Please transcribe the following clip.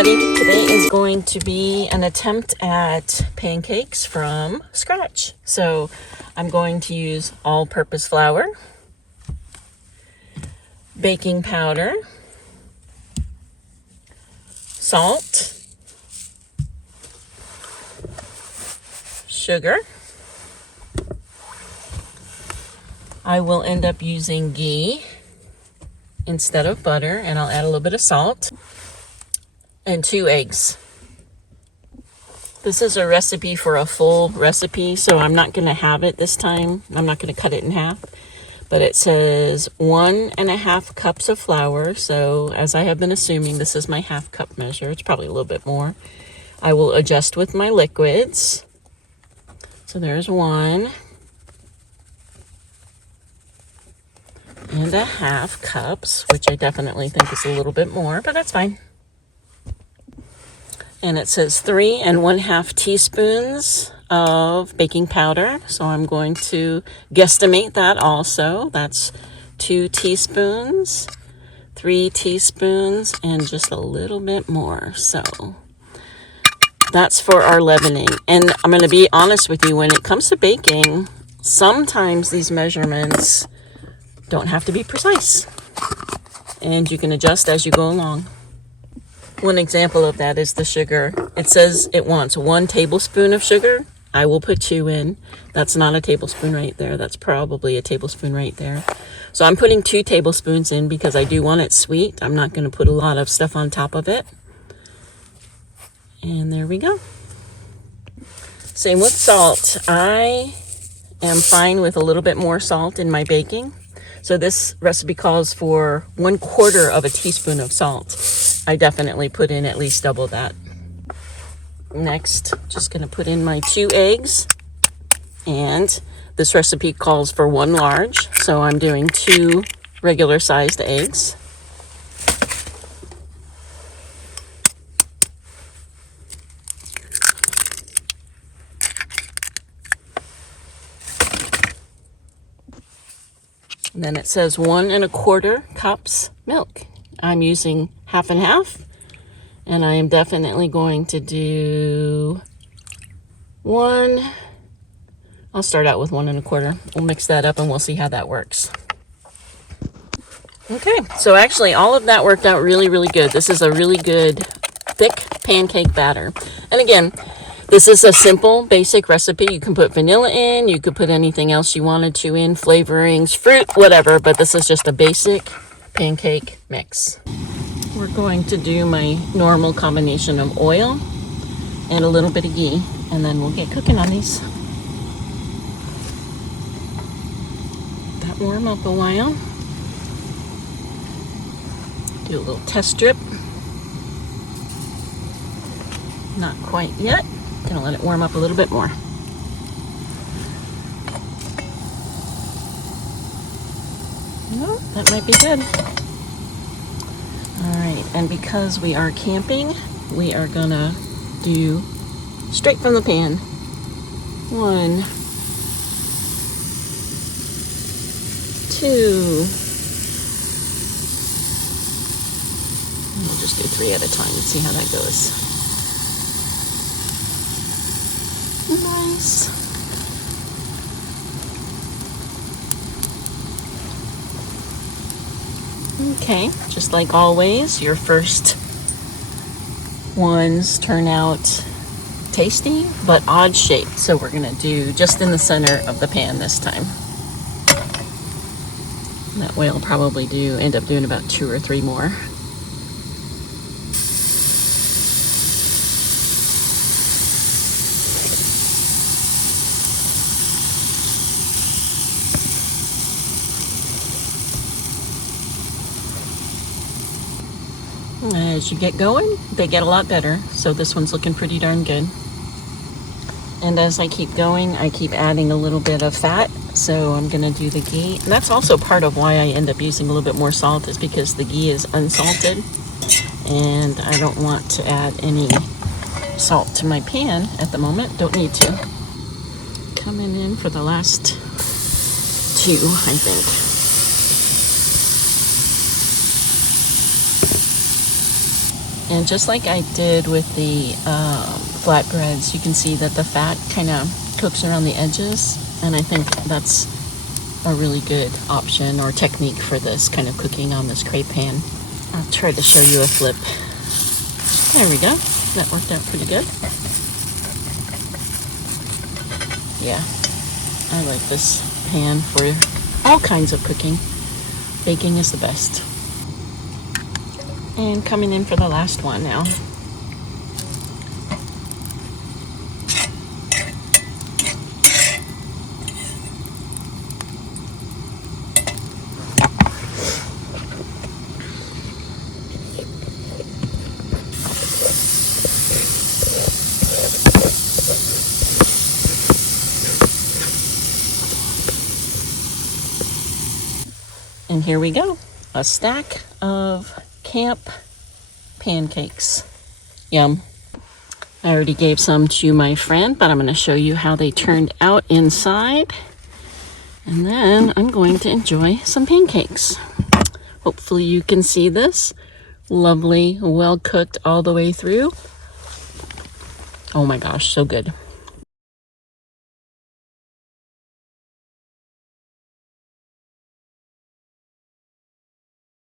everybody. Today is going to be an attempt at pancakes from scratch. So I'm going to use all-purpose flour, baking powder, salt, sugar. I will end up using ghee instead of butter, and I'll add a little bit of salt. And 2 eggs. This is a recipe for a full recipe, so I'm not going to have it this time. I'm not going to cut it in half. But it says 1.5 cups of flour. So as I have been assuming, this is my half cup measure. It's probably a little bit more. I will adjust with my liquids. So there's 1.5 cups, which I definitely think is a little bit more, but that's fine. And it says 3.5 teaspoons of baking powder. So I'm going to guesstimate that also. That's 2 teaspoons, 3 teaspoons, and just a little bit more. So that's for our leavening. And I'm going to be honest with you, when it comes to baking, sometimes these measurements don't have to be precise. And you can adjust as you go along. One example of that is the sugar. It says it wants 1 tablespoon of sugar. I will put 2 in. That's not a tablespoon right there. That's probably a tablespoon right there. So I'm putting 2 tablespoons in because I do want it sweet. I'm not going to put a lot of stuff on top of it. And there we go. Same with salt. I am fine with a little bit more salt in my baking. So this recipe calls for 1/4 teaspoon of salt. I definitely put in at least double that. Next, just going to put in my 2 eggs. And this recipe calls for 1 large. So I'm doing 2 regular sized eggs. And then it says 1.25 cups milk. I'm using half and half, and I am definitely going to do 1. I'll start out with 1.25. We'll mix that up and we'll see how that works. Okay, so actually all of that worked out really, really good. This is a really good thick pancake batter. And again, this is a simple, basic recipe. You can put vanilla in, you could put anything else you wanted to in, flavorings, fruit, whatever, but this is just a basic pancake mix. We're going to do my normal combination of oil and a little bit of ghee, and then we'll get cooking on these. That warm up a while. Do a little test strip. Not quite yet. Gonna let it warm up a little bit more. No, that might be good. All right, and because we are camping, we are gonna do straight from the pan. 1, 2. And we'll just do 3 at a time and see how that goes. Nice. Okay, just like always, your first ones turn out tasty but odd shaped. So we're gonna do just in the center of the pan this time. That way I'll probably end up doing about 2 or 3 more. As you get going, they get a lot better. So this one's looking pretty darn good. And as I keep going, I keep adding a little bit of fat. So I'm going to do the ghee. And that's also part of why I end up using a little bit more salt, is because the ghee is unsalted. And I don't want to add any salt to my pan at the moment. Don't need to. Coming in for the last 2, I think. And just like I did with the flatbreads, you can see that the fat kind of cooks around the edges, and I think that's a really good option or technique for this kind of cooking on this crepe pan. I'll try to show you a flip. There we go. That worked out pretty good. Yeah, I like this pan for all kinds of cooking. Baking is the best. And coming in for the last one now. And here we go, a stack of camp pancakes. Yum. I already gave some to my friend, but I'm going to show you how they turned out inside. And then I'm going to enjoy some pancakes. Hopefully you can see this. Lovely, well cooked all the way through. Oh my gosh, so good.